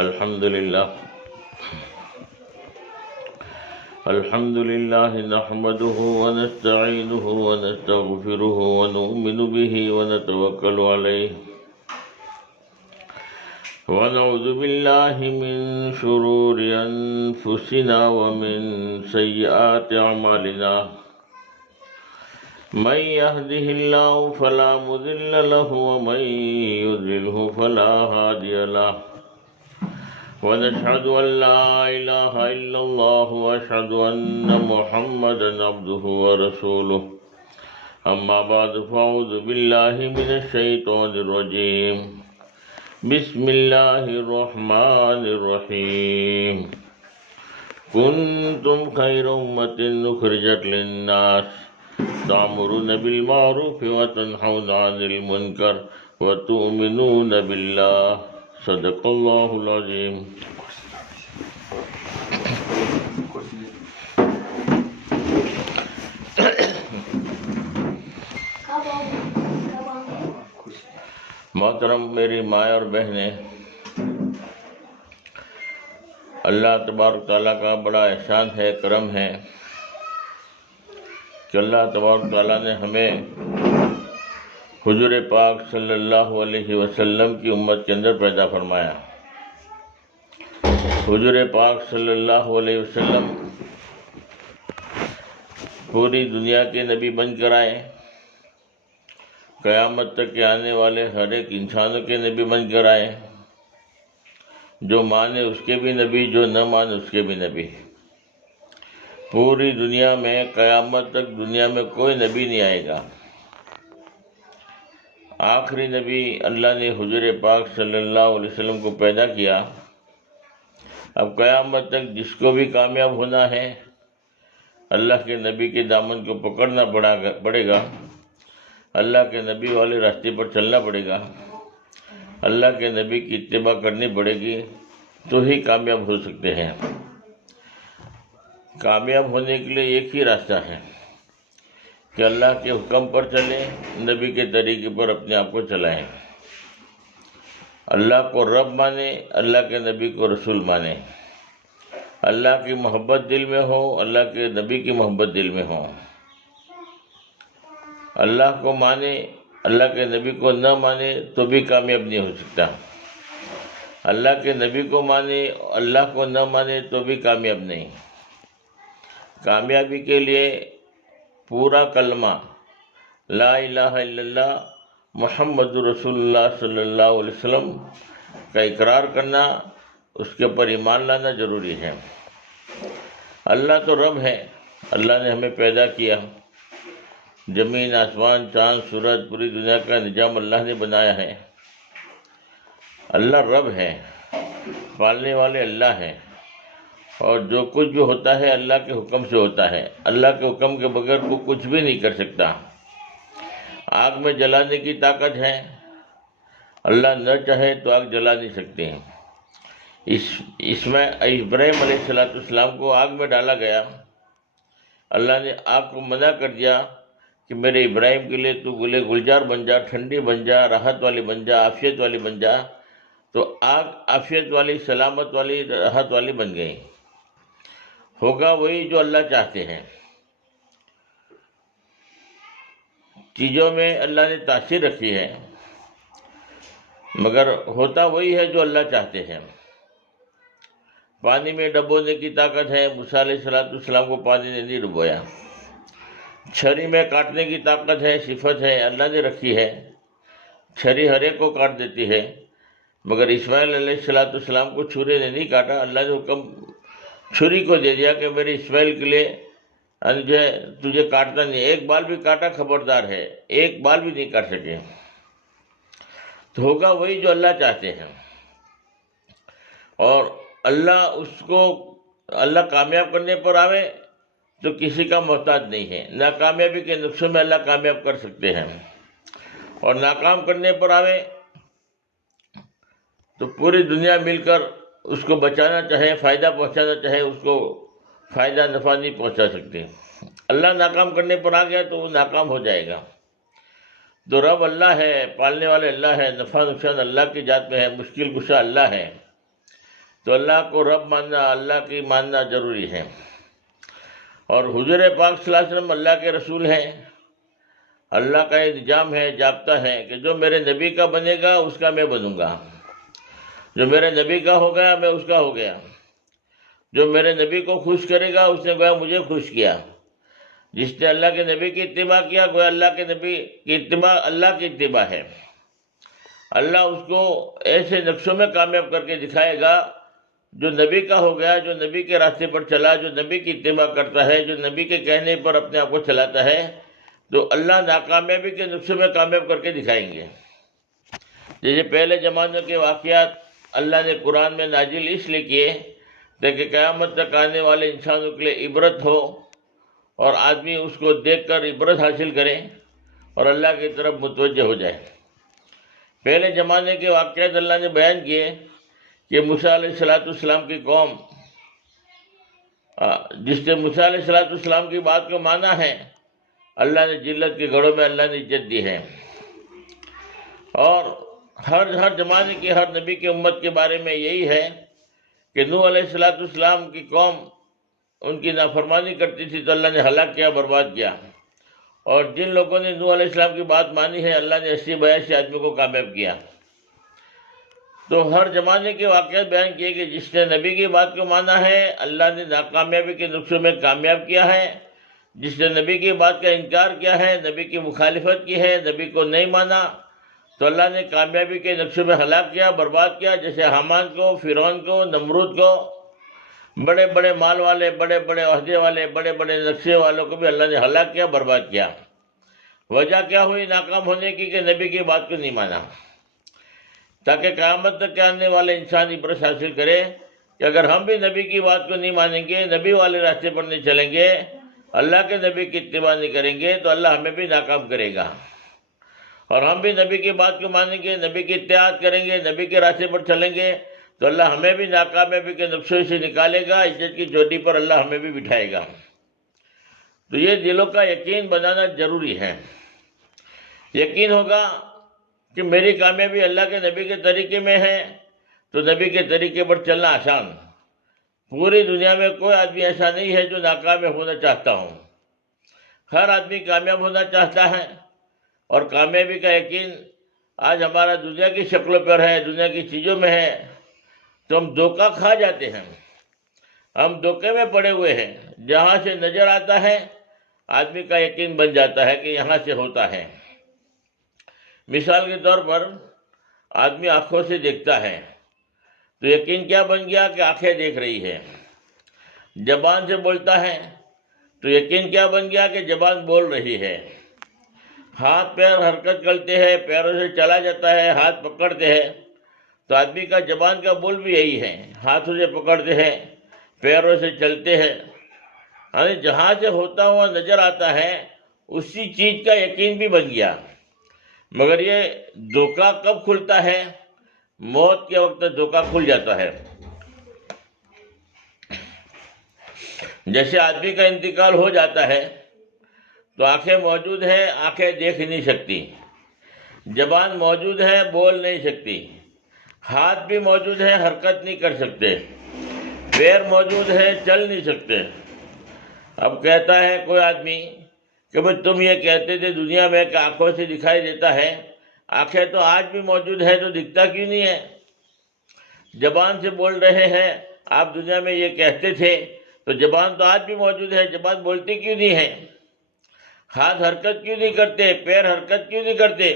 الحمد لله نحمده ونستعينه ونستغفره ونؤمن به ونتوكل عليه ونعوذ بالله من شرور أنفسنا ومن سيئات أعمالنا من يهده الله فلا مضل له ومن يضلله فلا هادي له ونشهد أن لا إله إلا الله وأشهد أن محمدا عبده ورسوله أما بعد فأعوذ بالله من الشيطان الرجيم بسم الله الرحمن الرحيم كنتم خير أمة أخرجت للناس تأمرون بالمعروف وتنهون عن المنكر وتؤمنون بالله صدق اللہ العظیم۔ محترم میری مائیں اور بہنیں، اللہ تبارک تعالیٰ کا بڑا احسان ہے، کرم ہے کہ اللہ تبارک تعالیٰ نے ہمیں حضور پاک صلی اللہ علیہ وسلم کی امت کے اندر پیدا فرمایا۔ حضور پاک صلی اللہ علیہ وسلم پوری دنیا کے نبی بن کر آئے، قیامت تک کے آنے والے ہر ایک انسانوں کے نبی بن کر آئے، جو مانے اس کے بھی نبی، جو نہ مانے اس کے بھی نبی۔ پوری دنیا میں قیامت تک دنیا میں کوئی نبی نہیں آئے گا۔ آخری نبی اللہ نے حضور پاک صلی اللہ علیہ وسلم کو پیدا کیا۔ اب قیامت تک جس کو بھی کامیاب ہونا ہے، اللہ کے نبی کے دامن کو پکڑنا پڑے گا، اللہ کے نبی والے راستے پر چلنا پڑے گا، اللہ کے نبی کی اتباع کرنی پڑے گی، تو ہی کامیاب ہو سکتے ہیں۔ کامیاب ہونے کے لیے ایک ہی راستہ ہے کہ اللہ کے حکم پر چلیں، نبی کے طریقے پر اپنے آپ کو چلائیں، اللہ کو رب مانیں، اللہ کے نبی کو رسول مانیں، اللہ کی محبت دل میں ہو، اللہ کے نبی کی محبت دل میں ہو، اللہ کو مانے، اللہ کے نبی کو نہ مانے تو بھی کامیاب نہیں ہو سکتا، اللہ کے نبی کو مانے، اللہ کو نہ مانے تو بھی کامیاب نہیں۔ کامیابی کے لیے پورا کلمہ لا الہ الا اللہ محمد رسول اللہ صلی اللہ علیہ وسلم کا اقرار کرنا، اس کے اوپر ایمان لانا ضروری ہے۔ اللہ تو رب ہے، اللہ نے ہمیں پیدا کیا، زمین، آسمان، چاند، سورج، پوری دنیا کا نظام اللہ نے بنایا ہے۔ اللہ رب ہے، پالنے والے اللہ ہیں، اور جو کچھ بھی ہوتا ہے اللہ کے حکم سے ہوتا ہے۔ اللہ کے حکم کے بغیر کوئی کچھ بھی نہیں کر سکتا۔ آگ میں جلانے کی طاقت ہے، اللہ نہ چاہے تو آگ جلا نہیں سکتے ہیں۔ اس میں ابراہیم علیہ السلام کو آگ میں ڈالا گیا، اللہ نے آگ کو منع کر دیا کہ میرے ابراہیم کے لیے تو گلے گلزار بن جا، ٹھنڈی بن جا، راحت والی بن جا، عافیت والی بن جا، تو آگ عافیت والی، سلامت والی، راحت والی بن گئی۔ ہوگا وہی جو اللہ چاہتے ہیں۔ چیزوں میں اللہ نے تاثیر رکھی ہے، مگر ہوتا وہی ہے جو اللہ چاہتے ہیں۔ پانی میں ڈبونے کی طاقت ہے، موسیٰ علیہ السلام کو پانی نے نہیں ڈبویا۔ چھری میں کاٹنے کی طاقت ہے، صفت ہے، اللہ نے رکھی ہے، چھری ہر ایک کو کاٹ دیتی ہے، مگر اسماعیل علیہ السلام کو چھری نے نہیں کاٹا۔ اللہ نے حکم چھری کو دے دیا کہ میرے اسماعیل کے لیے جو ہے تجھے کاٹنا نہیں، ایک بال بھی کاٹا خبردار ہے، ایک بال بھی نہیں کاٹ سکے۔ تو ہوگا وہی جو اللہ چاہتے ہیں، اور اللہ کامیاب کرنے پر آوے تو کسی کا محتاج نہیں ہے۔ ناکامیابی کے نقشوں میں اللہ کامیاب کر سکتے ہیں، اور ناکام کرنے پر آوے تو پوری دنیا مل کر اس کو بچانا چاہے، فائدہ پہنچانا چاہے، اس کو فائدہ نفع نہیں پہنچا سکتے۔ اللہ ناکام کرنے پر آ گیا تو وہ ناکام ہو جائے گا۔ تو رب اللہ ہے، پالنے والے اللہ ہے، نفع نقصان اللہ کی ذات میں ہے، مشکل کشا اللہ ہے، تو اللہ کو رب ماننا، اللہ کی ماننا ضروری ہے۔ اور حضور پاک صلی اللہ علیہ وسلم اللہ کے رسول ہیں، اللہ کا یہ نظام ہے، ضابطہ ہے کہ جو میرے نبی کا بنے گا اس کا میں بنوں گا، جو میرے نبی کا ہو گیا میں اس کا ہو گیا، جو میرے نبی کو خوش کرے گا اس نے گویا مجھے خوش کیا، جس نے اللہ کے نبی کی اتباع کیا گویا اللہ کے نبی کی اتباع اللہ کی اتباع ہے۔ اللہ اس کو ایسے نقشوں میں کامیاب کر کے دکھائے گا، جو نبی کا ہو گیا، جو نبی کے راستے پر چلا، جو نبی کی اتباع کرتا ہے، جو نبی کے کہنے پر اپنے آپ کو چلاتا ہے، تو اللہ ناکامیابی کے نقشوں میں کامیاب کر کے دکھائیں گے۔ جیسے پہلے زمانے کے واقعات اللہ نے قرآن میں نازل اس لیے کیے تاکہ قیامت تک آنے والے انسانوں کے لیے عبرت ہو، اور آدمی اس کو دیکھ کر عبرت حاصل کرے اور اللہ کی طرف متوجہ ہو جائے۔ پہلے زمانے کے واقعات اللہ نے بیان کیے کہ موسیٰ علیہ السلام کی قوم، جس نے موسیٰ علیہ السلام کی بات کو مانا ہے، اللہ نے ذلت کے گڑھوں میں اللہ نے عزت دی ہے۔ اور ہر زمانے کی ہر نبی کی امت کے بارے میں یہی ہے کہ نوح علیہ السلام کی قوم ان کی نافرمانی کرتی تھی تو اللہ نے ہلاک کیا، برباد کیا، اور جن لوگوں نے نوح علیہ السلام کی بات مانی ہے اللہ نے 80-82 آدمیوں کو کامیاب کیا۔ تو ہر زمانے کے واقعات بیان کیے کہ جس نے نبی کی بات کو مانا ہے اللہ نے ناکامیابی کے نقشوں میں کامیاب کیا ہے، جس نے نبی کی بات کا انکار کیا ہے، نبی کی مخالفت کی ہے، نبی کو نہیں مانا، تو اللہ نے کامیابی کے نقشوں میں ہلاک کیا، برباد کیا۔ جیسے حامان کو، فرعون کو، نمرود کو، بڑے بڑے مال والے، بڑے بڑے عہدے والے، بڑے بڑے نقشے والوں کو بھی اللہ نے ہلاک کیا، برباد کیا۔ وجہ کیا ہوئی ناکام ہونے کی؟ کہ نبی کی بات کو نہیں مانا، تاکہ قیامت تک کے آنے والے انسان عبرت حاصل کرے کہ اگر ہم بھی نبی کی بات کو نہیں مانیں گے، نبی والے راستے پر نہیں چلیں گے، اللہ کے نبی کی اتباع نہیں کریں گے، تو اللہ ہمیں بھی ناکام کرے گا۔ اور ہم بھی نبی کی بات کو مانیں گے، نبی کی اطاعت کریں گے، نبی کے راستے پر چلیں گے، تو اللہ ہمیں بھی ناکامیابی کے نقشوں سے نکالے گا، عزت کی چوٹی پر اللہ ہمیں بھی بٹھائے گا۔ تو یہ دلوں کا یقین بنانا ضروری ہے۔ یقین ہوگا کہ میری کامیابی اللہ کے نبی کے طریقے میں ہے، تو نبی کے طریقے پر چلنا آسان۔ پوری دنیا میں کوئی آدمی ایسا نہیں ہے جو ناکامیاب ہونا چاہتا ہوں، ہر آدمی کامیاب ہونا چاہتا ہے، اور کامیابی کا یقین آج ہمارا دنیا کی شکلوں پر ہے، دنیا کی چیزوں میں ہے، تو ہم دھوکہ کھا جاتے ہیں، ہم دھوکے میں پڑے ہوئے ہیں۔ جہاں سے نظر آتا ہے آدمی کا یقین بن جاتا ہے کہ یہاں سے ہوتا ہے۔ مثال کے طور پر آدمی آنکھوں سے دیکھتا ہے تو یقین کیا بن گیا کہ آنکھیں دیکھ رہی ہے۔ زبان سے بولتا ہے تو یقین کیا بن گیا کہ زبان بول رہی ہے۔ ہاتھ پیر حرکت کرتے ہیں، پیروں سے چلا جاتا ہے، ہاتھ پکڑتے ہیں، تو آدمی کا زبان کا بول بھی یہی ہے، ہاتھوں سے پکڑتے ہیں، پیروں سے چلتے ہیں، یعنی جہاں سے ہوتا ہوا نظر آتا ہے اسی چیز کا یقین بھی بن گیا۔ مگر یہ دھوکہ کب کھلتا ہے؟ موت کے وقت دھوکہ کھل جاتا ہے۔ جیسے آدمی کا انتقال ہو جاتا ہے تو آنکھیں موجود ہیں، آنکھیں دیکھ نہیں سکتی، زبان موجود ہے، بول نہیں سکتی، ہاتھ بھی موجود ہے، حرکت نہیں کر سکتے، پیر موجود ہے، چل نہیں سکتے۔ اب کہتا ہے کوئی آدمی کہ بھئی تم یہ کہتے تھے دنیا میں کہ آنکھوں سے دکھائی دیتا ہے، آنکھیں تو آج بھی موجود ہے تو دکھتا کیوں نہیں ہے؟ زبان سے بول رہے ہیں، آپ دنیا میں یہ کہتے تھے تو زبان تو آج بھی موجود ہے، زبان بولتی کیوں نہیں ہے؟ ہاتھ حرکت کیوں نہیں کرتے؟ پیر حرکت کیوں نہیں کرتے؟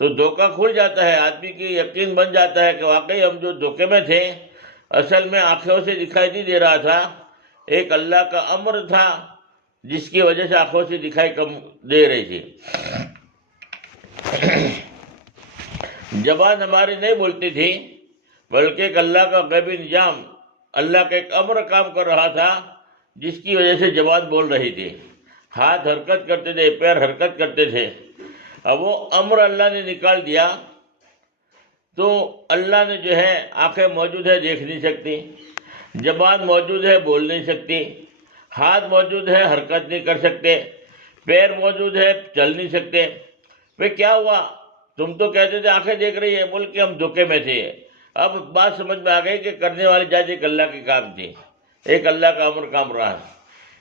تو دھوکہ کھل جاتا ہے، آدمی کی یقین بن جاتا ہے کہ واقعی ہم جو دھوکے میں تھے اصل میں آنکھوں سے دکھائی نہیں دے رہا تھا، ایک اللہ کا امر تھا جس کی وجہ سے آنکھوں سے دکھائی کم دے رہی تھی۔ زبان ہماری نہیں بولتی تھی، بلکہ ایک اللہ کا غیبی نظام، اللہ کا ایک امر کام کر رہا تھا جس کی وجہ سے زبان بول رہی تھی، ہاتھ حرکت کرتے تھے، پیر حرکت کرتے تھے۔ اب وہ امر اللہ نے نکال دیا تو اللہ نے جو ہے آنکھیں موجود ہے، دیکھ نہیں سکتی، زبان موجود ہے، بول نہیں سکتی، ہاتھ موجود ہے، حرکت نہیں کر سکتے، پیر موجود ہے, چل نہیں سکتے. بھئی کیا ہوا؟ تم تو کہتے تھے آنکھیں دیکھ رہی ہے, بول کے ہم دھوکے میں تھے. اب بات سمجھ میں آ گئی کہ کرنے والی ذات ایک اللہ کی کام تھی, ایک اللہ کا امر کام رہا.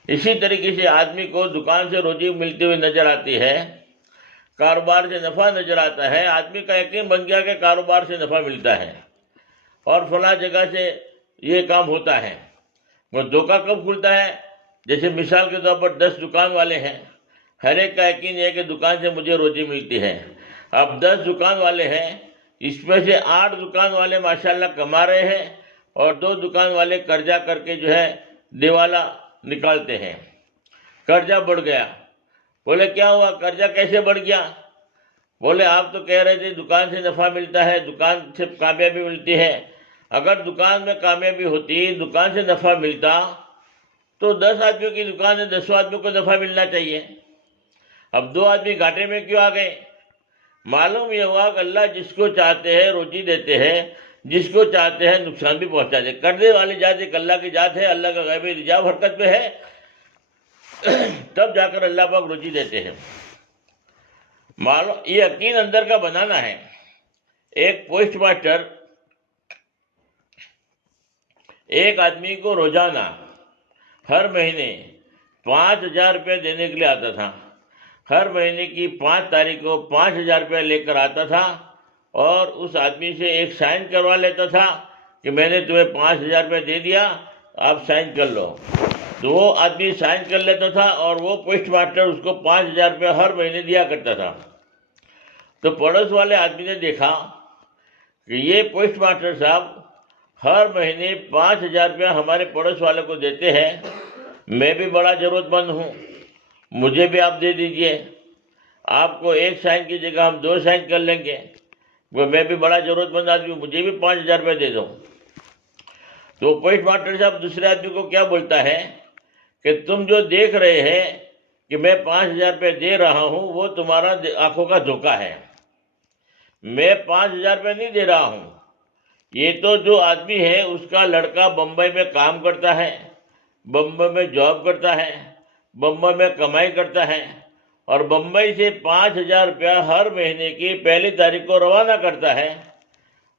اسی طریقے سے آدمی کو دکان سے روزی ملتی ہوئی نظر آتی ہے, کاروبار سے نفع نظر آتا ہے, آدمی کا یقین بن گیا کہ کاروبار سے نفع ملتا ہے اور فلاں جگہ سے یہ کام ہوتا ہے. وہ دھوکہ کب کھلتا ہے؟ جیسے مثال کے طور پر 10 دکان والے ہیں, ہر ایک کا یقین ہے کہ دکان سے مجھے روزی ملتی ہے. اب 10 دکان والے ہیں, اس میں سے 8 دکان والے ماشاءاللہ کما رہے ہیں اور 2 دکان والے قرضہ کر کے جو ہے دیوالا نکالتے ہیں. قرضہ بڑھ گیا. بولے کیا ہوا؟ قرضہ کیسے بڑھ گیا؟ بولے آپ تو کہہ رہے تھے دکان سے نفع ملتا ہے, دکان سے کامیابی ملتی ہے. اگر دکان میں کامیابی ہوتی, دکان سے نفع ملتا, تو 10 آدمیوں کی دکان ہے, 10 آدمیوں کو نفع ملنا چاہیے. اب 2 آدمی گھاٹے میں کیوں آ گئے؟ معلوم یہ ہوا کہ اللہ جس کو چاہتے ہیں روزی دیتے ہیں, جس کو چاہتے ہیں نقصان بھی پہنچاتے ہیں. کرنے والی ذات ایک اللہ کی ذات ہے, اللہ کا غیبی نظام حرکت میں ہے, تب جا کر اللہ پاک روزی دیتے ہیں. معلوم یہ یقین اندر کا بنانا ہے. ایک پوسٹ ماسٹر ایک آدمی کو روزانہ ہر مہینے 5,000 روپے دینے کے لیے آتا تھا. ہر مہینے کی 5 تاریخ کو 5,000 روپے لے کر آتا تھا اور اس آدمی سے ایک سائن کروا لیتا تھا کہ میں نے تمہیں 5,000 روپے دے دیا, آپ سائن کر لو. تو وہ آدمی سائن کر لیتا تھا اور وہ پوسٹ ماسٹر اس کو 5,000 روپے ہر مہینے دیا کرتا تھا. تو پڑوس والے آدمی نے دیکھا کہ یہ پوسٹ ماسٹر صاحب ہر مہینے 5,000 روپیہ ہمارے پڑوس والے کو دیتے ہیں, میں بھی بڑا ضرورت مند ہوں, مجھے بھی آپ دے دیجئے. آپ کو ایک سائن کی جگہ ہم 2 سائن کر لیں گے, میں بھی بڑا ضرورت مند آدمی ہوں, مجھے بھی 5,000 روپے دے دو. تو پوسٹ ماسٹر صاحب دوسرے آدمی کو کیا بولتا ہے کہ تم جو دیکھ رہے ہیں کہ میں 5,000 روپے دے رہا ہوں, وہ تمہارا آنکھوں کا دھوکہ ہے. میں 5,000 روپے نہیں دے رہا ہوں. یہ تو جو آدمی ہے اس کا لڑکا بمبئی میں کام کرتا ہے, بمبئی میں جاب کرتا ہے, بمبئی میں کمائی کرتا ہے اور بمبئی سے 5,000 روپیہ ہر مہینے کی 1 تاریخ کو روانہ کرتا ہے,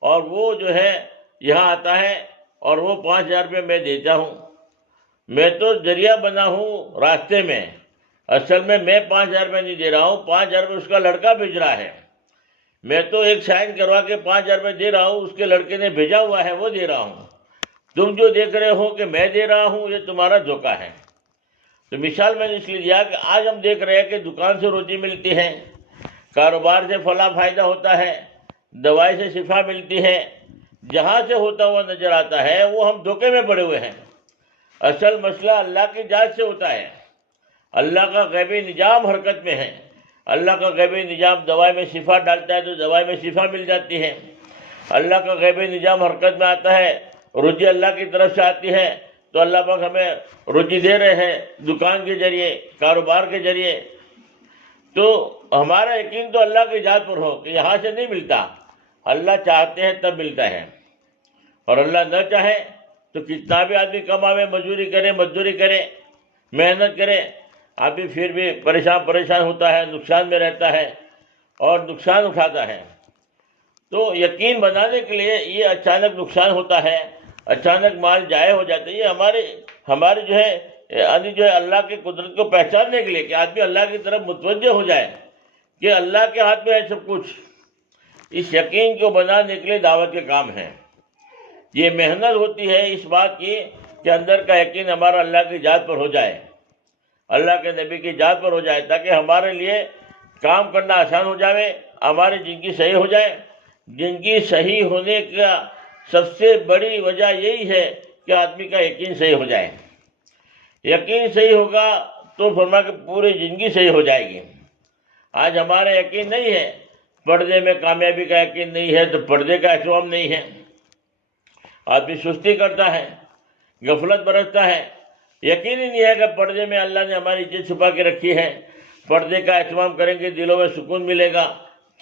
اور وہ جو ہے یہاں آتا ہے اور وہ 5,000 روپے میں دیتا ہوں. میں تو ذریعہ بنا ہوں راستے میں, اصل میں 5,000 روپے نہیں دے رہا ہوں, 5,000 روپے اس کا لڑکا بھیج رہا ہے. میں تو ایک سائن کروا کے 5,000 روپے دے رہا ہوں, اس کے لڑکے نے بھیجا ہوا ہے وہ دے رہا ہوں. تم جو دیکھ رہے ہو کہ میں دے رہا ہوں, یہ تمہارا دھوکہ ہے. تو مثال میں نے اس لیے دیا کہ آج ہم دیکھ رہے ہیں کہ دکان سے روزی ملتی ہے, کاروبار سے فلاں فائدہ ہوتا ہے, دوائی سے شفا ملتی ہے, جہاں سے ہوتا ہوا نظر آتا ہے وہ ہم دھوکے میں پڑے ہوئے ہیں. اصل مسئلہ اللہ کی ذات سے ہوتا ہے. اللہ کا غیبی نظام حرکت میں ہے. اللہ کا غیبی نظام دوائی میں شفا ڈالتا ہے تو دوائی میں شفا مل جاتی ہے. اللہ کا غیبی نظام حرکت میں آتا ہے, روزی اللہ کی طرف سے آتی ہے, تو اللہ پاک ہمیں روزی دے رہے ہیں دکان کے ذریعے, کاروبار کے ذریعے. تو ہمارا یقین تو اللہ کی ذات پر ہو کہ یہاں سے نہیں ملتا, اللہ چاہتے ہیں تب ملتا ہے, اور اللہ نہ چاہے تو کتنا بھی آدمی کماوے, مزدوری کرے, محنت کرے, آدمی پھر بھی پریشان ہوتا ہے, نقصان میں رہتا ہے اور نقصان اٹھاتا ہے. تو یقین بنانے کے لیے یہ اچانک نقصان ہوتا ہے, اچانک مال ضائع ہو جاتا ہے. یہ ہمارے جو ہے اللہ کی قدرت کو پہچاننے کے لیے کہ آدمی اللہ کی طرف متوجہ ہو جائے کہ اللہ کے ہاتھ میں ہے سب کچھ. اس یقین کو بنانے کے لیے دعوت کے کام ہیں. یہ محنت ہوتی ہے اس بات کی کہ اندر کا یقین ہمارا اللہ کی ذات پر ہو جائے, اللہ کے نبی کی ذات پر ہو جائے, تاکہ ہمارے لیے کام کرنا آسان ہو جائے, ہماری زندگی صحیح ہو جائے. زندگی صحیح ہونے کا سب سے بڑی وجہ یہی ہے کہ آدمی کا یقین صحیح ہو جائے. یقین صحیح ہوگا تو فرما کہ پوری زندگی صحیح ہو جائے گی. آج ہمارا یقین نہیں ہے, پردے میں کامیابی کا یقین نہیں ہے تو پردے کا اہتمام نہیں ہے. آدمی سستی کرتا ہے, غفلت برتتا ہے, یقین ہی نہیں ہے کہ پردے میں اللہ نے ہماری عزت چھپا کے رکھی ہے. پردے کا اہتمام کریں گے, دلوں میں سکون ملے گا,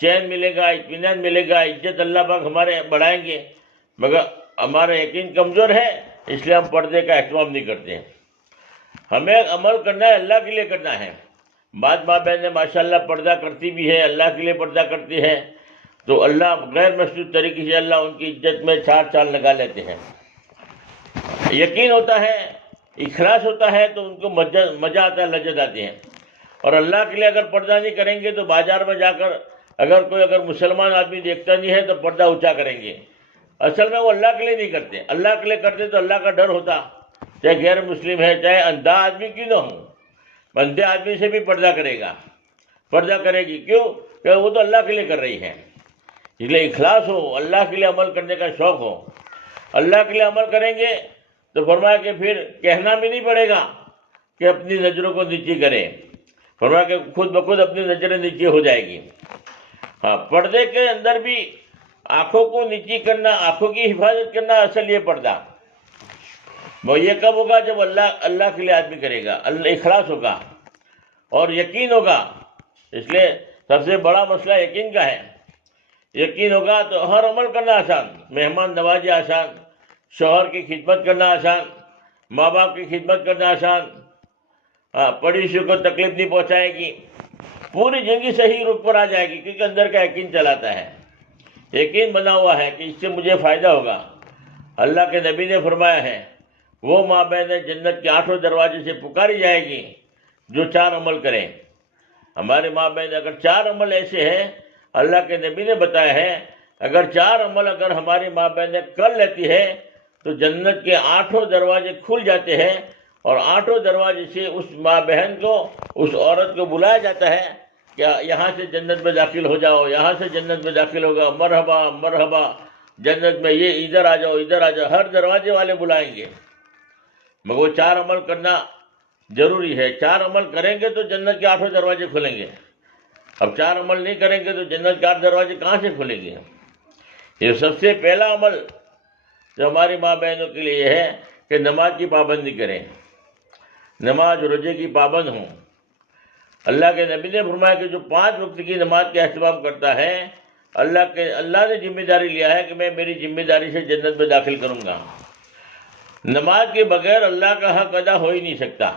چین ملے گا, اطمینان ملے گا, عزت اللہ پاک ہمارے بڑھائیں گے. مگر ہمارا یقین کمزور ہے, اس لیے ہم پردے کا اہتمام نہیں کرتے ہیں. ہمیں عمل کرنا ہے, اللہ کے لیے کرنا ہے. بعض ماں بہنیں ماشاءاللہ پردہ کرتی بھی ہے، اللہ کے لیے پردہ کرتی ہے، تو اللہ غیر مشروط طریقے سے اللہ ان کی عزت میں چھاڑ چھاڑ لگا لیتے ہیں۔ یقین ہوتا ہے، اخلاص ہوتا ہے تو ان کو مزہ آتا ہے، لذت آتی ہے۔ اور اللہ کے لیے اگر پردہ نہیں کریں گے تو بازار میں جا کر اگر مسلمان آدمی دیکھتا نہیں ہے تو پردہ اونچا کریں گے، اصل میں وہ اللہ کے لیے نہیں کرتے، اللہ کے لیے کرتے تو اللہ کا ڈر ہوتا، چاہے غیر مسلم ہے، چاہے اندھا آدمی کیوں نہ ہو، اندھے آدمی سے بھی پردہ کرے گا، پردہ کرے گی، کیوں کہ وہ تو اللہ کے لیے کر رہی ہے۔ اس لیے اخلاص ہو، اللہ کے لیے عمل کرنے کا شوق ہو، اللہ کے لیے عمل کریں گے تو فرمایا کہ پھر کہنا بھی نہیں پڑے گا کہ اپنی نظروں کو نیچی کریں، فرمایا کہ خود بخود اپنی نظریں نیچی ہو جائے گی۔ ہاں، پردے کے اندر بھی آنکھوں کو نیچی کرنا، آنکھوں کی حفاظت کرنا، اصل یہ پردہ وہ یہ کب ہوگا جب اللہ کے لیے آدمی کرے گا، اخلاص ہوگا اور یقین ہوگا۔ اس لیے سب سے بڑا مسئلہ یقین کا ہے، یقین ہوگا تو ہر عمل کرنا آسان، مہمان نوازی آسان، شوہر کی خدمت کرنا آسان، ماں باپ کی خدمت کرنا آسان، پڑوسیوں کو تکلیف نہیں پہنچائے گی، پوری زندگی صحیح رخ پر آ جائے گی، کیونکہ اندر کا یقین چلاتا ہے، یقین بنا ہوا ہے کہ اس سے مجھے فائدہ ہوگا۔ اللہ کے نبی نے فرمایا ہے، وہ ماں بہنیں جنت کے 8 دروازے سے پکاری جائے گی جو 4 عمل کریں۔ ہمارے ماں بہن اگر 4 عمل ایسے ہیں، اللہ کے نبی نے بتایا ہے، اگر 4 عمل اگر ہماری ماں بہنیں کر لیتی ہے تو جنت کے 8 دروازے کھل جاتے ہیں، اور 8 دروازے سے اس ماں بہن کو، اس عورت کو بلایا جاتا ہے کہ یہاں سے جنت میں داخل ہو جاؤ، یہاں سے جنت میں داخل ہوگا، مرحبا مرحبا جنت میں، یہ ادھر آ جاؤ ادھر آ جاؤ، ہر دروازے والے بلائیں گے، مگر وہ 4 عمل کرنا ضروری ہے۔ 4 عمل کریں گے تو جنت کے 8 دروازے کھلیں گے، اب 4 عمل نہیں کریں گے تو جنت کے 8 دروازے کہاں سے کھلیں گے؟ یہ سب سے پہلا عمل جو ہماری ماں بہنوں کے لیے ہے کہ نماز کی پابندی کریں، نماز روزے کی پابند ہوں۔ اللہ کے نبی نے فرمایا کہ جو 5 وقت کی نماز کا اہتمام کرتا ہے، اللہ نے ذمہ داری لیا ہے کہ میں میری ذمہ داری سے جنت میں داخل کروں گا۔ نماز کے بغیر اللہ کا حق ادا ہو ہی نہیں سکتا،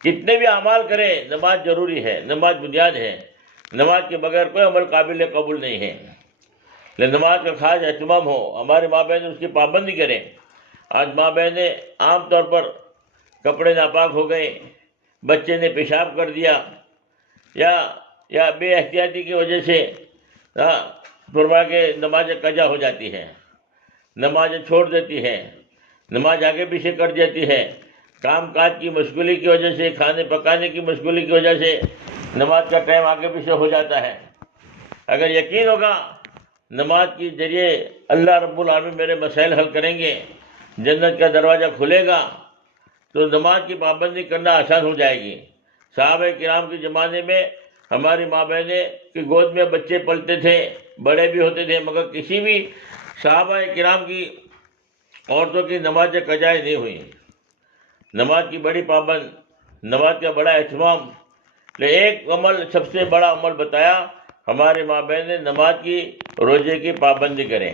کتنے بھی اعمال کریں، نماز ضروری ہے، نماز بنیاد ہے، نماز کے بغیر کوئی عمل قابل قبول نہیں ہے۔ لیکن نماز کا خاص اہتمام ہو، ہماری ماں بہنیں اس کی پابندی کریں۔ آج ماں بہنیں عام طور پر کپڑے ناپاک ہو گئے، بچے نے پیشاب کر دیا، یا بے احتیاطی کی وجہ سے فرمایا کہ نمازیں قضا ہو جاتی ہیں، نمازیں چھوڑ دیتی ہے، نماز آگے پیچھے کر دیتی ہے، کام کاج کی مشغولی کی وجہ سے، کھانے پکانے کی مشغولی کی وجہ سے نماز کا ٹائم آگے پیچھے ہو جاتا ہے۔ اگر یقین ہوگا نماز کے ذریعے اللہ رب العالمین میرے مسائل حل کریں گے، جنت کا دروازہ کھلے گا، تو نماز کی پابندی کرنا آسان ہو جائے گی۔ صحابہ کرام کے زمانے میں ہماری ماں بہنیں کی گود میں بچے پلتے تھے، بڑے بھی ہوتے تھے، مگر کسی بھی صحابہ کرام کی عورتوں کی نمازیں قضا نہیں ہوئی۔ نماز کی بڑی پابند، نماز کا بڑا اہتمام۔ ایک عمل، سب سے بڑا عمل بتایا ہماری ماں بہن نے، نماز کی، روزے کی پابندی کریں۔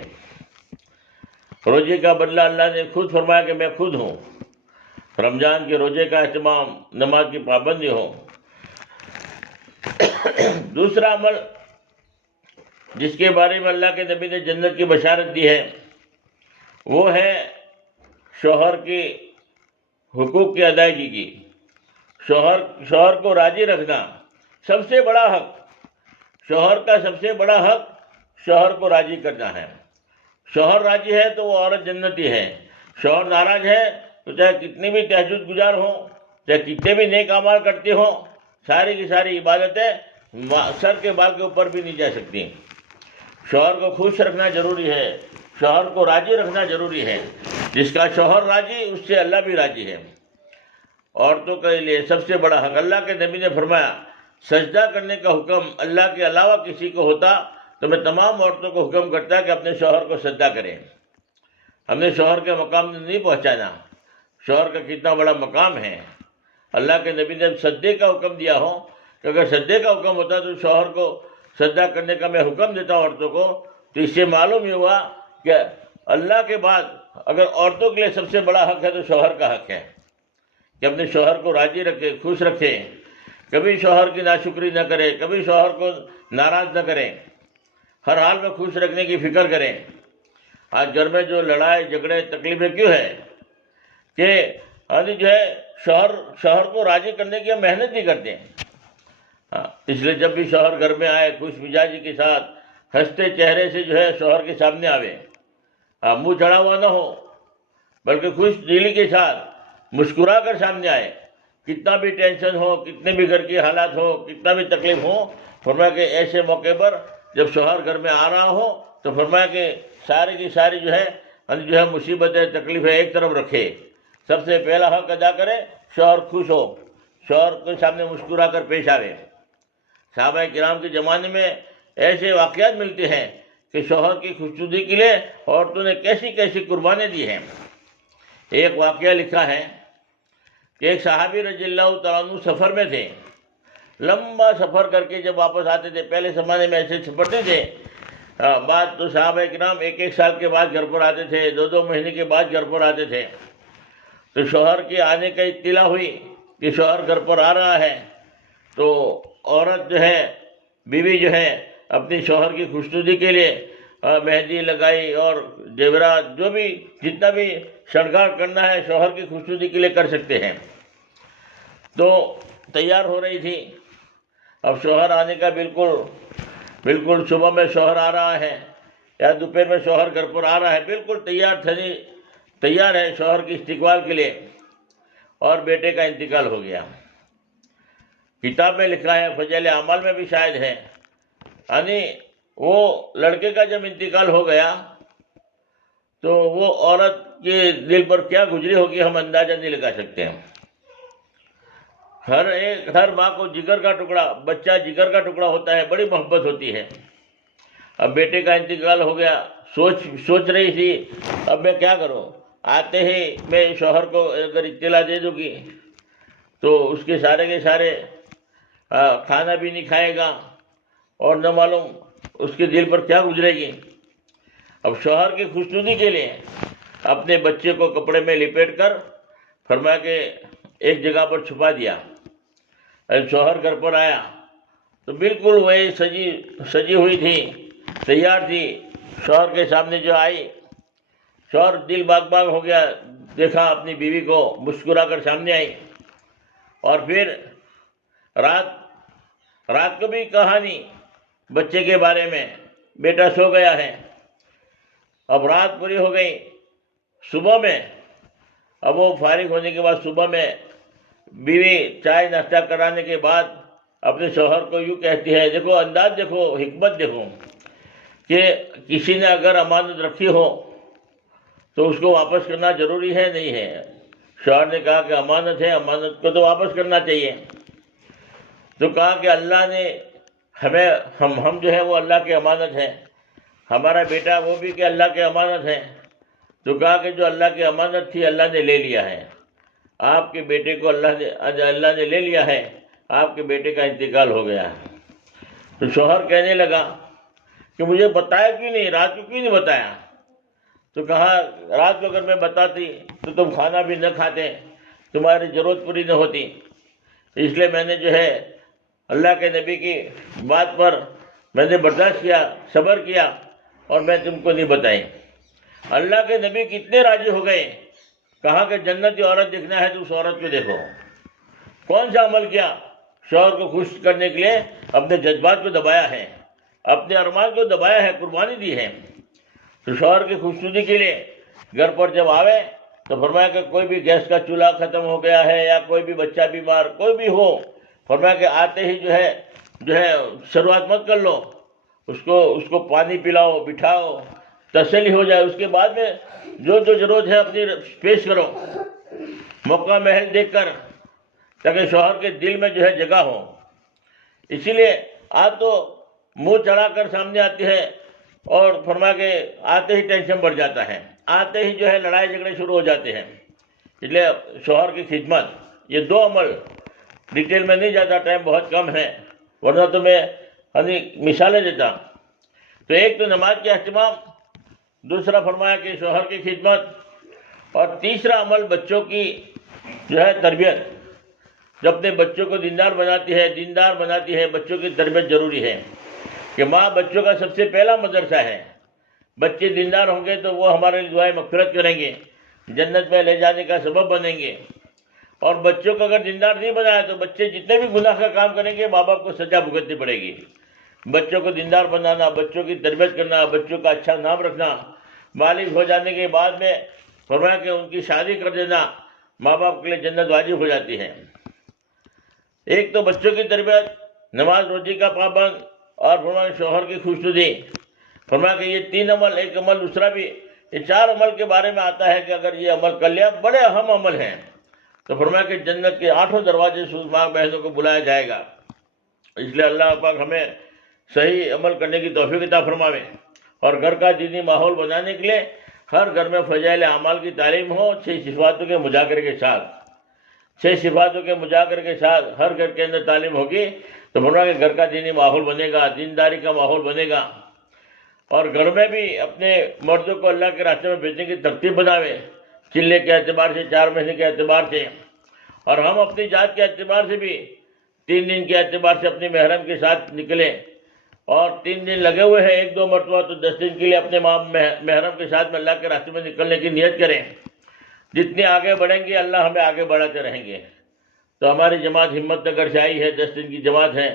روزے کا بدلہ اللہ نے خود فرمایا کہ میں خود ہوں۔ رمضان کے روزے کا اہتمام، نماز کی پابندی ہو۔ دوسرا عمل جس کے بارے میں اللہ کے نبی نے جنت کی بشارت دی ہے، وہ ہے شوہر کی حقوق کی ادائیگی کی، شوہر کو راضی رکھنا۔ سب سے بڑا حق، شوہر کا سب سے بڑا حق شوہر کو راضی کرنا ہے۔ شوہر راضی ہے تو وہ عورت جنتی ہے، شوہر ناراض ہے تو چاہے کتنی بھی تہجد گزار ہوں، چاہے کتنے بھی نیک اعمال کرتے ہوں، ساری کی ساری عبادتیں سر کے بال کے اوپر بھی نہیں جا سکتی۔ شوہر کو خوش رکھنا ضروری ہے، شوہر کو راضی رکھنا ضروری ہے۔ جس کا شوہر راضی، اس سے اللہ بھی راضی ہے۔ عورتوں کے لیے سب سے بڑا حق، اللہ کے نبی نے فرمایا سجدہ کرنے کا حکم اللہ کے علاوہ کسی کو ہوتا تو میں تمام عورتوں کو حکم کرتا کہ اپنے شوہر کو سجدہ کریں۔ ہم نے شوہر کے مقام میں نہیں پہنچانا، شوہر کا کتنا بڑا مقام ہے۔ اللہ کے نبی نے سجدے کا حکم دیا ہو کہ اگر سجدے کا حکم ہوتا تو شوہر کو سجدہ کرنے کا میں حکم دیتا ہوں عورتوں کو، تو اس سے معلوم یہ ہوا کہ اللہ کے بعد اگر عورتوں کے لیے سب سے بڑا حق ہے تو شوہر کا حق ہے کہ اپنے شوہر کو راضی رکھے، خوش رکھے۔ کبھی شوہر کی ناشکری نہ کرے، کبھی شوہر کو ناراض نہ کرے، ہر حال میں خوش رکھنے کی فکر کریں۔ آج گھر میں جو لڑائی جھگڑے تکلیفیں کیوں ہے کہ جو ہے شوہر کو راضی کرنے کی ہم محنت نہیں کرتے ہیں۔ اس لیے جب بھی شوہر گھر میں آئے خوش مزاجی کے ساتھ ہنستے چہرے سے جو ہے شوہر کے سامنے آوے، منہ چڑھا ہوا نہ ہو، بلکہ خوش دلی کے ساتھ مسکرا کر سامنے آئے۔ کتنا بھی ٹینشن ہو، کتنے بھی گھر کی حالات ہو، کتنا بھی تکلیف ہو، فرمایا کہ ایسے موقع پر جب شوہر گھر میں آ رہا ہو تو فرمایا کہ ساری کی ساری جو ہے مصیبتیں تکلیفیں ایک طرف رکھے، سب سے پہلا حق ادا کرے، شوہر خوش ہو، شوہر کے سامنے مسکرا کر پیش آوے۔ صحابہ کرام کے زمانے میں ایسے واقعات ملتے ہیں کہ شوہر کی خوشنودی کے لیے عورتوں نے کیسی کیسی قربانیاں دی ہیں۔ ایک واقعہ لکھا ہے کہ ایک صحابی رضی اللہ تعالیٰ عنہ سفر میں تھے، لمبا سفر کر کے جب واپس آتے تھے، پہلے زمانے میں ایسے سفر نہیں تھے، بعد تو صحابہ کرام ایک سال کے بعد گھر پر آتے تھے، 2 مہینے کے بعد گھر پر آتے تھے۔ تو شوہر کے آنے کا اطلاع ہوئی کہ شوہر گھر پر آ رہا ہے، تو عورت جو ہے، بیوی جو ہے، اپنی شوہر کی خوشنودی کے لیے مہندی لگائی اور زیورات، جو بھی جتنا بھی شرگار کرنا ہے شوہر کی خوشنودی کے لیے کر سکتے ہیں۔ تو تیار ہو رہی تھی، اب شوہر آنے کا بالکل صبح میں شوہر آ رہا ہے یا دوپہر میں شوہر گھر پر آ رہا ہے، بالکل تیار ہے شوہر کی استقبال کے لیے، اور بیٹے کا انتقال ہو گیا۔ کتاب میں لکھا ہے، فضائل اعمال میں بھی شاید ہے، یعنی وہ لڑکے کا جب انتقال ہو گیا تو وہ عورت کے دل پر کیا گزری ہوگی ہم اندازہ نہیں لگا سکتے ہیں۔ ہر ماں کو جگر کا ٹکڑا، بچہ جگر کا ٹکڑا ہوتا ہے، بڑی محبت ہوتی ہے۔ اب بیٹے کا انتقال ہو گیا، سوچ رہی تھی اب میں کیا کروں، آتے ہی میں شوہر کو اگر اطلاع دے دوں گی تو اس کے سارے کھانا بھی نہیں کھائے گا، اور نہ معلوم اس کے دل پر کیا گزرے گی۔ اب شوہر کی خوشنودی کے لیے اپنے بچے کو کپڑے میں لپیٹ کر فرمایا کہ ایک جگہ پر چھپا دیا۔ شوہر گھر پر آیا تو بالکل وہی سجی ہوئی تھی، تیار تھی، شوہر کے سامنے جو آئی، شوہر دل باغ ہو گیا، دیکھا اپنی بیوی کو مسکرا کر سامنے آئی۔ اور پھر رات کو بھی کہانی بچے کے بارے میں، بیٹا سو گیا ہے، اب رات پوری ہو گئی، صبح میں اب وہ فارغ ہونے کے بعد صبح میں بیوی چائے ناشتہ کرانے کے بعد اپنے شوہر کو یوں کہتی ہے، دیکھو انداز دیکھو، حکمت دیکھو، کہ کسی نے اگر امانت رکھی ہو تو اس کو واپس کرنا ضروری ہے نہیں ہے۔ شوہر نے کہا کہ امانت ہے، امانت کو تو واپس کرنا چاہیے۔ تو کہا کہ اللہ نے ہم جو ہے وہ اللہ کی امانت ہے، ہمارا بیٹا وہ بھی کہ اللہ کی امانت ہے۔ تو کہا کہ جو اللہ کی امانت تھی اللہ نے لے لیا ہے، آپ کے بیٹے کو اللہ نے لے لیا ہے، آپ کے بیٹے کا انتقال ہو گیا ہے۔ تو شوہر کہنے لگا کہ مجھے بتایا کیوں نہیں، رات کو کیوں نہیں بتایا؟ تو کہا رات کو اگر میں بتاتی تو تم کھانا بھی نہ کھاتے، تمہاری ضرورت پوری نہ ہوتی، اس لیے میں نے جو ہے اللہ کے نبی کی بات پر میں نے برداشت کیا، صبر کیا، اور میں تم کو نہیں بتائی۔ اللہ کے نبی کتنے راضی ہو گئے، کہا کہ جنتی عورت دیکھنا ہے تو اس عورت کو دیکھو۔ کون سا عمل کیا؟ شوہر کو خوش کرنے کے لیے اپنے جذبات کو دبایا ہے، اپنے ارمان کو دبایا ہے، قربانی دی ہے۔ تو شوہر کی خوشنودی کے لیے گھر پر جب آوے تو فرمایا کہ کوئی بھی گیس کا چولہا ختم ہو گیا ہے یا کوئی بھی بچہ بیمار کوئی بھی ہو، فرمایا کہ آتے ہی جو ہے شروعات مت کر لو، اس کو پانی پلاؤ، بٹھاؤ، تسلی ہو جائے، اس کے بعد میں جو ضرورت ہے اپنی پیش کرو، موقع محل دیکھ کر، تاکہ شوہر کے دل میں جو ہے جگہ ہو۔ اسی لیے آپ تو منہ چڑھا کر سامنے آتی ہے، اور فرما کے آتے ہی ٹینشن بڑھ جاتا ہے، آتے ہی جو ہے لڑائی جھگڑے شروع ہو جاتے ہیں۔ اس لیے شوہر کی خدمت، یہ 2 عمل، ڈیٹیل میں نہیں جاتا، ٹائم بہت کم ہے، ورنہ تو میں مثالیں دیتا۔ تو ایک تو نماز کے اہتمام، دوسرا فرمایا کہ شوہر کی خدمت، اور تیسرا عمل بچوں کی جو ہے تربیت۔ جو اپنے بچوں کو دیندار بناتی ہے. بچوں کی تربیت ضروری ہے کہ ماں بچوں کا سب سے پہلا مدرسہ ہے. بچے دیندار ہوں گے تو وہ ہمارے لیے دعائیں مغفرت کریں گے، جنت میں لے جانے کا سبب بنیں گے. اور بچوں کو اگر دیندار نہیں بنایا تو بچے جتنے بھی گناہ کا کام کریں گے ماں باپ کو سزا بھگتنی پڑے گی. بچوں کو دیندار بنانا، بچوں کی تربیت کرنا، بچوں کا اچھا نام رکھنا، بالغ ہو جانے کے بعد میں فرمایا کہ ان کی شادی کر دینا ماں باپ کے لیے جنت واجب ہو جاتی ہے. ایک تو بچوں کی تربیت، نماز روزی کا پابند، اور فرمایا شوہر کی خوشنودی. فرمایا کہ یہ 3 عمل، ایک عمل دوسرا بھی، یہ 4 عمل کے بارے میں آتا ہے کہ اگر یہ عمل کر لیا، بڑے اہم عمل ہیں. تو فرمایا کہ جنت کے 8 دروازے سے ماں بہنوں کو بلایا جائے گا. اس لیے اللہ پاک ہمیں صحیح عمل کرنے کی توفیق عطا فرماوے، اور گھر کا دینی ماحول بنانے کے لیے ہر گھر میں فضائل اعمال کی تعلیم ہو 6 صفاتوں کے مذاکرے کے ساتھ. 6 صفاتوں کے مذاکرے کے ساتھ ہر گھر کے اندر تعلیم ہوگی تو فرمایا کہ گھر کا دینی ماحول بنے گا، دینداری کا ماحول بنے گا. اور گھر میں بھی اپنے مردوں کو اللہ کے راستے میں بھیجنے کی ترتیب بناوے، چلے کے اعتبار سے، 4 مہینے کے اعتبار سے، اور ہم اپنی ذات کے اعتبار سے بھی 3 دن کے اعتبار سے اپنی محرم کے ساتھ نکلیں. اور 3 دن لگے ہوئے ہیں 1-2 مرتبہ، تو 10 دن کے لیے اپنے محرم کے ساتھ میں اللہ کے راستے میں نکلنے کی نیت کریں. جتنے آگے بڑھیں گے اللہ ہمیں آگے بڑھاتے رہیں گے. تو ہماری جماعت ہمت نگر سے آئی ہے، 10 دن کی جماعت ہے،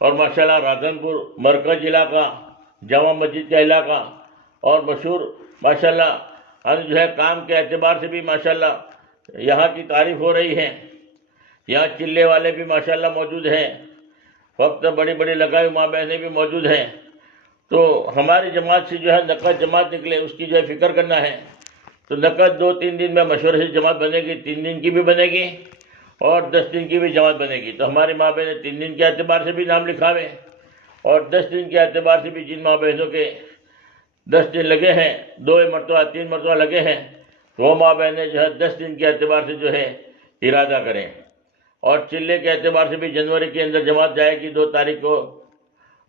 اور ماشاءاللہ راجن پور مرکز علاقہ، جامع مسجد کا علاقہ، اور مشہور ماشاءاللہ جو ہے کام کے اعتبار سے بھی ماشاءاللہ یہاں کی تعریف ہو رہی ہے. یہاں چلے والے بھی ماشاءاللہ موجود ہیں، وقت بڑی بڑی لگائی ماں بہنیں بھی موجود ہیں. تو ہماری جماعت سے جو ہے نقد جماعت نکلے اس کی جو ہے فکر کرنا ہے. تو نقد 2-3 دن میں مشورے سے جماعت بنے گی، 3 دن کی بھی بنے گی اور 10 دن کی بھی جماعت بنے گی. تو ہماری ماں بہنیں 3 دن کے اعتبار سے بھی نام لکھاویں، اور 10 دن کے اعتبار سے بھی جن ماں بہنوں کے 10 دن لگے ہیں، 2 مرتبہ 3 مرتبہ لگے ہیں، وہ ماں بہنیں جو ہے 10 دن کے اعتبار سے جو ہے ارادہ کریں. اور چلے کے اعتبار سے بھی جنوری کے اندر جماعت جائے گی 2 تاریخ کو،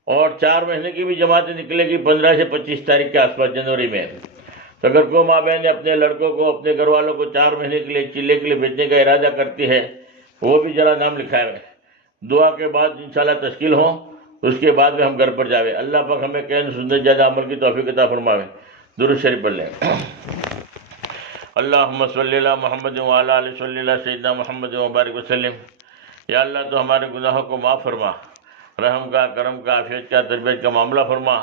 اور 4 مہینے کی بھی جماعت نکلے گی 15 سے 25 تاریخ کے آس پاس جنوری میں. تو اگر کوئی ماں بہن اپنے لڑکوں کو، اپنے گھر والوں کو 4 مہینے کے لیے چلے کے لیے بھیجنے کا ارادہ کرتی ہے، وہ بھی ذرا نام لکھائے ہوئے. دعا کے بعد انشاءاللہ تشکیل ہو، اس کے بعد میں ہم گھر پر جاوے. اللہ پاک ہمیں کہنے سننے زیادہ عمل کی توفیق عطا فرماوے. درود شریف پڑھ لیں. اللہم صلی علی محمد وعلی آلہ صلی علی سیدنا محمد وبارک وسلم. یا اللہ تو ہمارے گناہوں کو معاف فرما، رحم کا، کرم کا، عافیت کا، تربیت کا معاملہ فرما.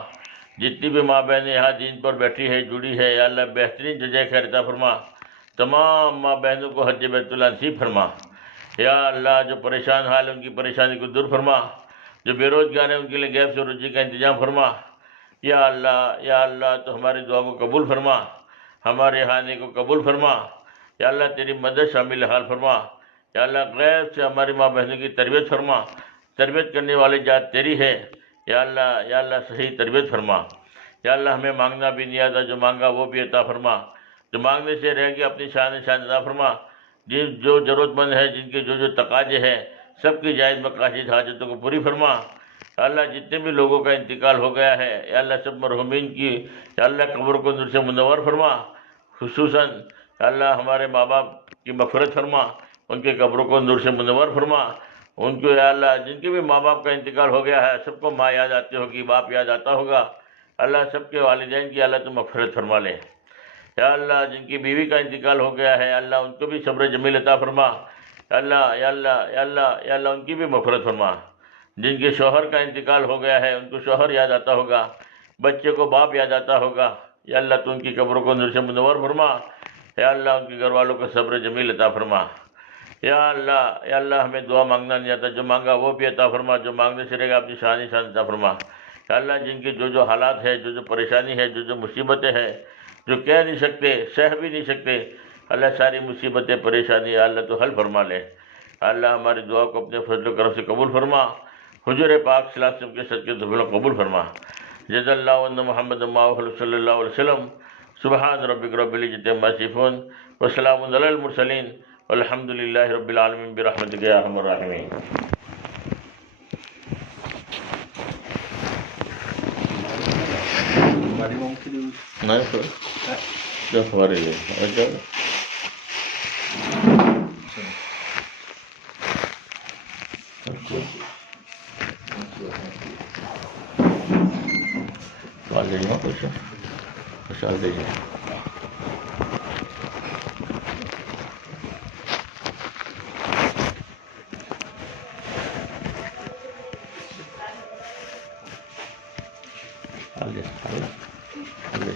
جتنی بھی ماں بہنیں یہاں دین پر بیٹھی ہے، جڑی ہے، یا اللہ بہترین جزائے خیر عطا فرما. تمام ماں بہنوں کو حج بیت اللہ نصیب فرما. یا اللہ جو پریشان حال ان کی پریشانی کو دور فرما، جو بے روزگار ہیں ان کے لیے غیب سے روزی کا انتظام فرما. یا اللہ تو ہماری دعا کو قبول فرما، ہمارے آنے کو قبول فرما. یا اللہ تیری مدد شامل حال فرما. یا اللہ غیب سے ہماری ماں بہنوں کی تربیت فرما. تربیت کرنے والی ذات تیری ہے. یا اللہ صحیح تربیت فرما. یا اللہ ہمیں مانگنا بھی نہیں آتا، جو مانگا وہ بھی عطا فرما. جو مانگنے سے رہ گیا اپنی شان عطا فرما. جو ضرورت مند ہے، جن کے جو تقاضے ہیں، سب کی جائز مقاصد حاجتوں کو پوری فرما. یا اللہ جتنے بھی لوگوں کا انتقال ہو گیا ہے، یا اللہ سب مرحومین کی یا اللہ قبر کو نور سے منور فرما. خصوصاً یا اللہ ہمارے ماں باپ کی مغفرت فرما، ان کے قبروں کو نور سے منور فرما. ان کو یا اللہ جن کے بھی ماں باپ کا انتقال ہو گیا ہے، سب کو ماں یاد آتی ہوگی، باپ یاد آتا ہوگا. اللہ سب کے والدین کی اللہ تو مغفرت فرما لے. یا اللہ جن کی بیوی کا انتقال ہو گیا ہے، اللہ ان کو بھی صبر جمیل عطا فرما. یا اللہ ان کی بھی مغفرت فرما. جن کے شوہر کا انتقال ہو گیا ہے، ان کو شوہر یاد آتا ہوگا، بچے کو باپ یاد آتا ہوگا. یا اللہ تو ان کی قبروں کو نور سے منور فرما. یا اللہ ان کے گھر والوں کو صبر جمیل عطا فرما. یا اللہ ہمیں دعا مانگنا نہیں آتا، جو مانگا وہ بھی عطا فرما. جو مانگنے سے رہے گا اپنی شان عطا فرما. یا اللہ جن کے جو حالات ہے، جو پریشانی ہے، جو مصیبتیں ہیں، جو کہہ نہیں سکتے، سہ بھی نہیں سکتے، اللہ ساری مصیبتیں پریشانی یا اللہ تو حل فرما لے. اللہ ہماری دعا کو اپنے فضل و کرم سے قبول فرما. حضور پاک صلی اللہ علیہ وسلم کے صدقے دعا قبول فرما. جزا اللہ عنا محمد صلی اللہ علیہ وسلم. سبحان ربک رب العزۃ عما یصفون وسلام علی المرسلین والحمد للہ رب العالمین برحمتک یا ارحم الراحمین. نہیں سر ہمارے لیے شال دے دوں کچھ شال دے دیں شال دے